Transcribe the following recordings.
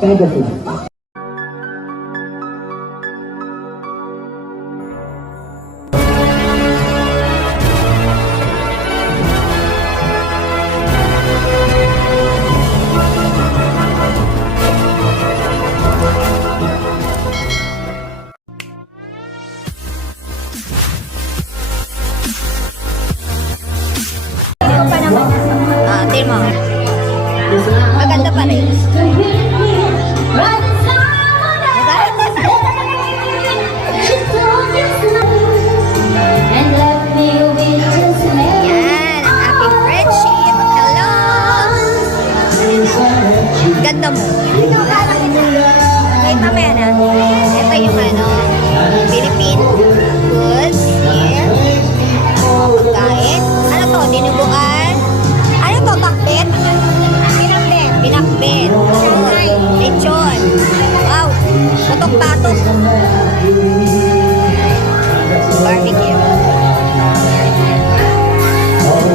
fantasy. Tingin mo. Maganda pa rin. Yan, ang aking friendship. Hello! Ganda mo. Wait, mamaya na. Ito yung Philippine goods here. Pagkain. Ano to? Dinuguan? Ano to? Bakbet? Pinakbet. Lechon. Wow. Batok-batok. Barbecue.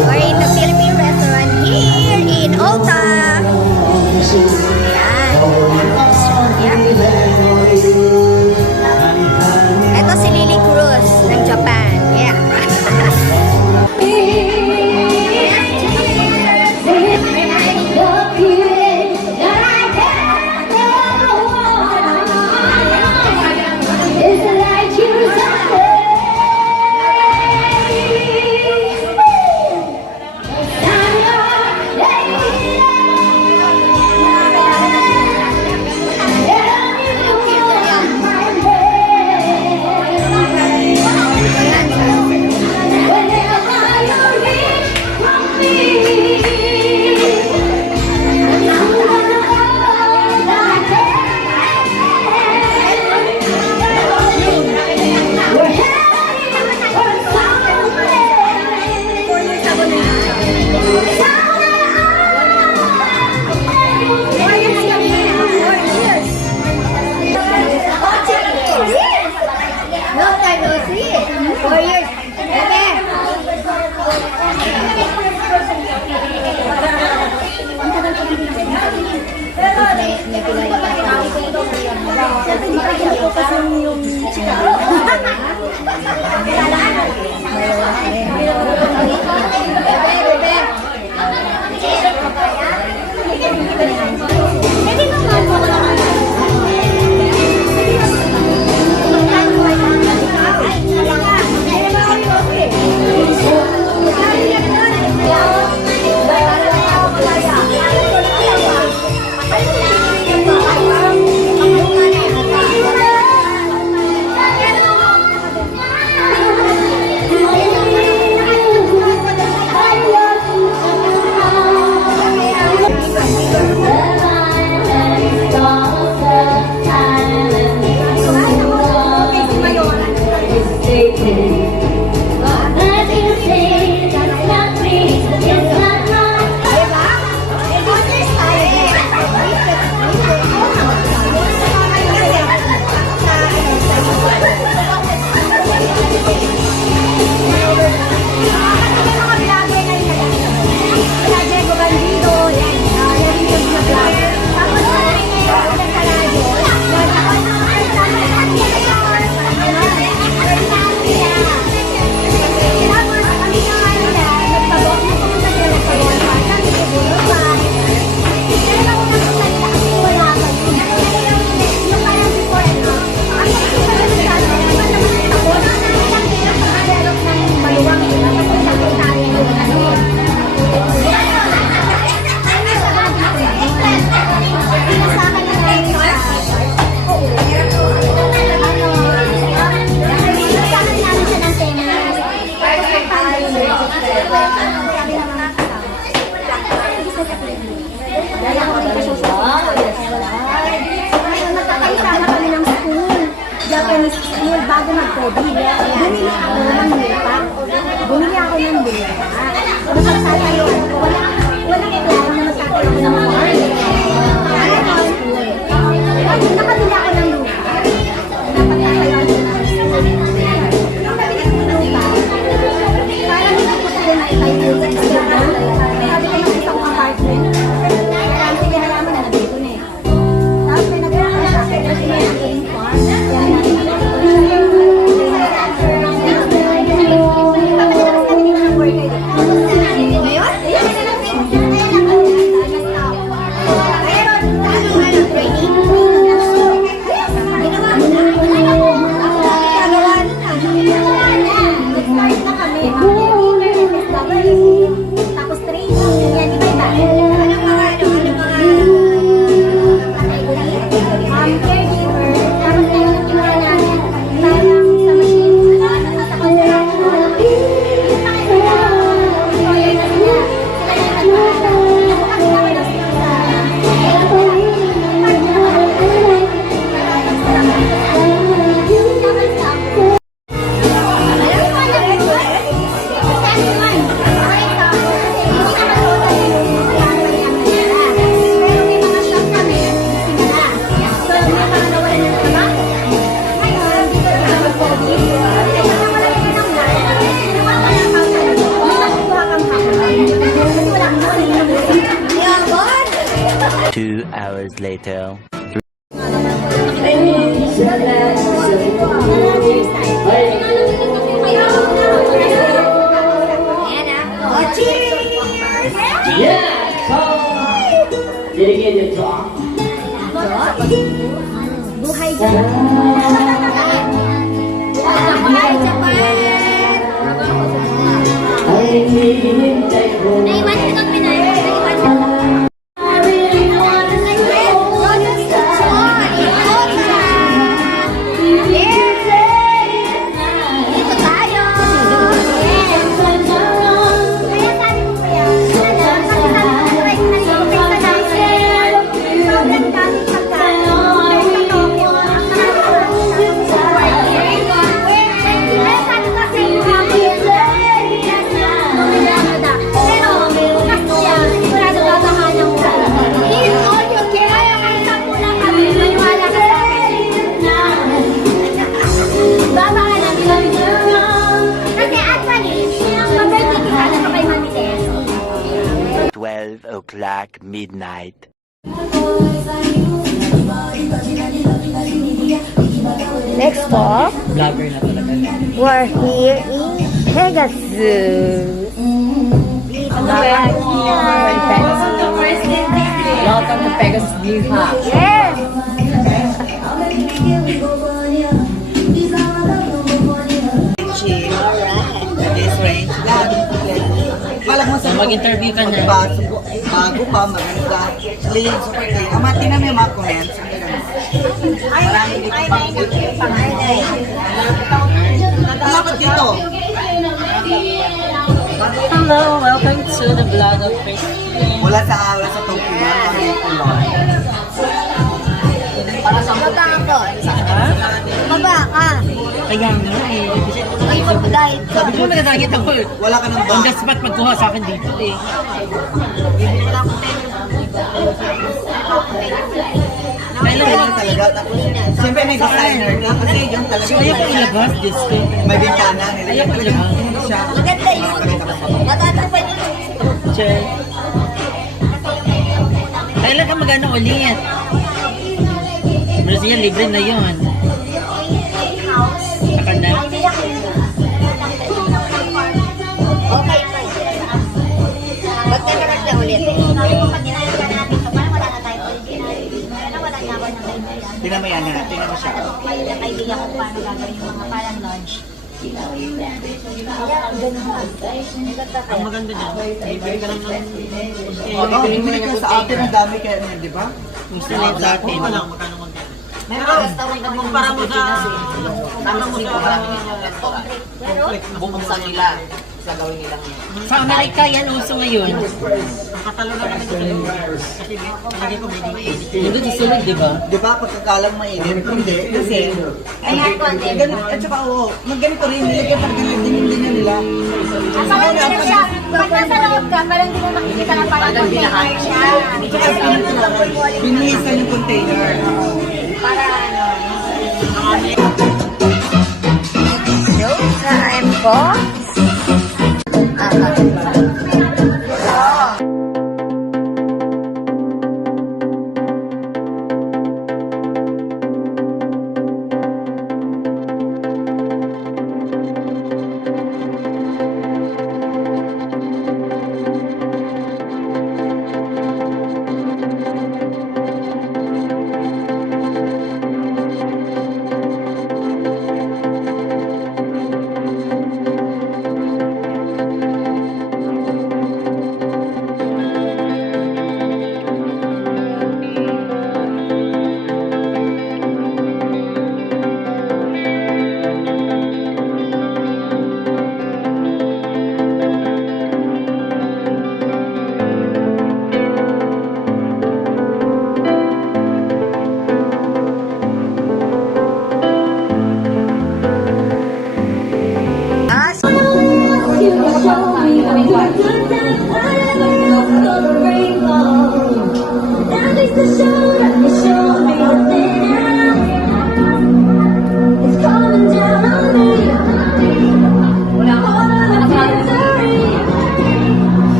We're in the Philippine restaurant here in Ota. Ayan. Ito si Lily Cruz ng Japan. Yeah. Japanese school bago mag-COVID. Bumili ako ng lupa. Bumili ako ng lupa. Nagsasalayo ako. Walang klaro na magsasalayo ako ng farm. Nakabili ako ng lupa. Napagtatayo ako ng nakabili ako ng lupa. Parang hindi ko sa ganay tayo. Sabi ko ng isang apartment. Sige, halaman na nabili ko na eh. hours later. Ayan ah. Oh, cheers! Dedicated to all. Buhay dyan. Buhay Japan! Naiwan ko ng Pinay. Naiwan ko. Dito tayo! Kaya sabi ko kaya, kasi actually, mag-birthday kita na kay Mami Tess. 12 o'clock midnight. Next po, Vlogger na talaga. we're here in Pegasus. Lahat ng Pegasus Beer ha. Yes! This range lang. Palag mo sa Mag-interview ka na. Bago pa, maganda. Clean, super clean. Amati na may mga comments. Dapat dito. Hello, welcome to the vlog of Christine. Wala sa awa sa Tokyo. Kami kulon. Baba ako. Baba ka. Kaya nga eh. Ay, mag-diet ka. Sabi ko nagdagit ako eh. Wala ka ng On bag. the spot pagkuha sa akin dito eh. Kailan lang talaga. Tapos, siyempre may designer ka. Kasi yung talaga. Ayaw ko ilabas, Diyos ko. May bintana. Ayaw ko ilabas. Siya. Maganda yun. Matatapan yun. Che. Kailan ka magana ulit? Brazil, libre na yun. Saka na. Okay pa. Magkakaroon na ulit. Tinamayan na. Tingnan mo siya. Idea kung paano gagawin yung mga parang lunch. Ang maganda dyan, libre ka lang ng... Oo, bumili ka sa atin. Ang dami kaya niyan, di ba? Gusto lang sa atin. Magkano magkano. Pero, Para mo sa... Para mo sa... bukong sa nila. Sa gawin nilang Sa Amerika yan, uso ngayon. Nakatalo na kami dito. Kasi lagi ko may nandun sa sunod, di ba? Di ba, pagkakalang mainit, hindi. Kasi, ganun, at saka oo, magganito rin, nilagyan talaga ng dinin nila. Parang hindi na siya. Pag nasa loob ka, parang hindi mo makikita na parang container siya. Binihisan yung container. Para ano. Showtime po.